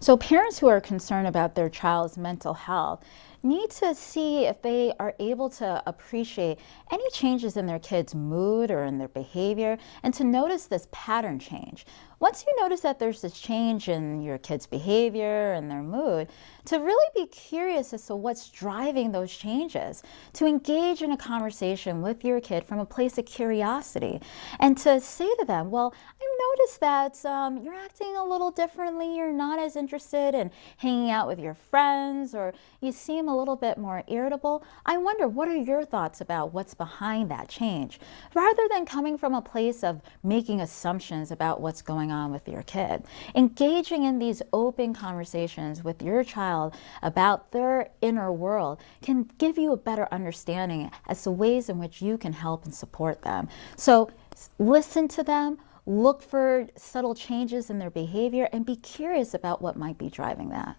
So parents who are concerned about their child's mental health need to see if they are able to appreciate any changes in their kid's mood or in their behavior and to notice this pattern change. Once you notice that there's this change in your kid's behavior and their mood, to really be curious as to what's driving those changes, to engage in a conversation with your kid from a place of curiosity, and to say to them, well, I noticed that you're acting a little differently. You're not as interested in hanging out with your friends, or you seem a little bit more irritable. I wonder, what are your thoughts about what's behind that change? Rather than coming from a place of making assumptions about what's going on with your kid, engaging in these open conversations with your child about their inner world can give you a better understanding as to ways in which you can help and support them. So listen to them. Look for subtle changes in their behavior and be curious about what might be driving that.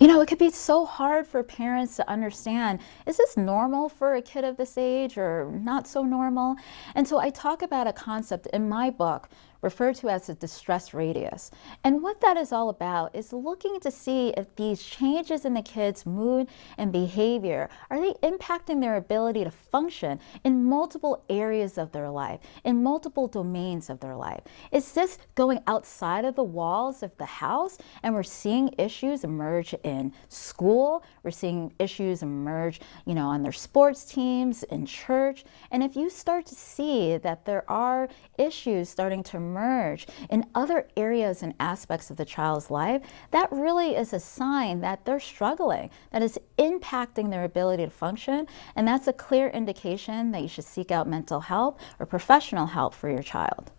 You know, it could be so hard for parents to understand, is this normal for a kid of this age or not so normal? And so I talk about a concept in my book referred to as a distress radius. And what that is all about is looking to see if these changes in the kid's mood and behavior, are they impacting their ability to function in multiple areas of their life, in multiple domains of their life? Is this going outside of the walls of the house and we're seeing issues emerge in school, we're seeing issues emerge, on their sports teams, in church. And if you start to see that there are issues starting to emerge in other areas and aspects of the child's life, that really is a sign that they're struggling, that is impacting their ability to function. And that's a clear indication that you should seek out mental health or professional help for your child.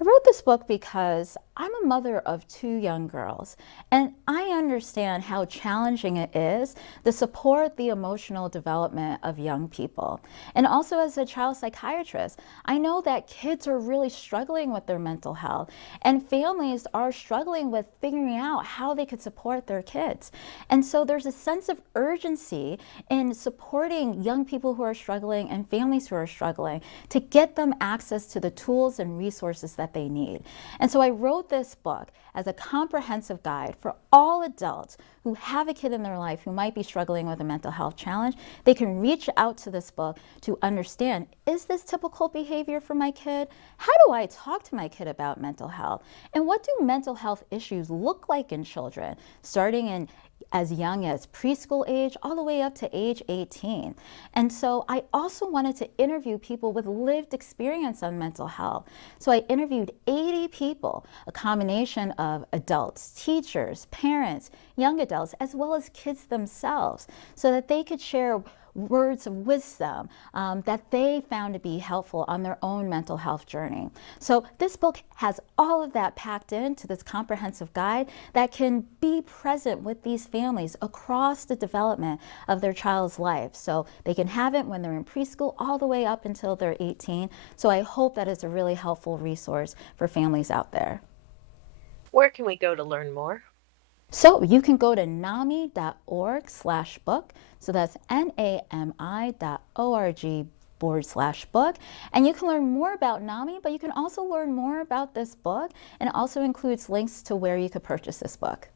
I wrote this book because I'm a mother of two young girls, and I understand how challenging it is to support the emotional development of young people. And also as a child psychiatrist, I know that kids are really struggling with their mental health, and families are struggling with figuring out how they could support their kids. And so there's a sense of urgency in supporting young people who are struggling and families who are struggling to get them access to the tools and resources that they need. And so I wrote this book as a comprehensive guide for all adults who have a kid in their life who might be struggling with a mental health challenge. They can reach out to this book to understand, is this typical behavior for my kid? How do I talk to my kid about mental health? And what do mental health issues look like in children, starting in as young as preschool age all the way up to age 18. And so I also wanted to interview people with lived experience on mental health. So I interviewed 80 people, a combination of adults, teachers, parents, young adults, as well as kids themselves, so that they could share words of wisdom that they found to be helpful on their own mental health journey. So this book has all of that packed into this comprehensive guide that can be present with these families across the development of their child's life. So they can have it when they're in preschool all the way up until they're 18. So I hope that is a really helpful resource for families out there. Where can we go to learn more? So you can go to nami.org/book. So that's NAMI.org/book. And you can learn more about NAMI, but you can also learn more about this book, and it also includes links to where you could purchase this book.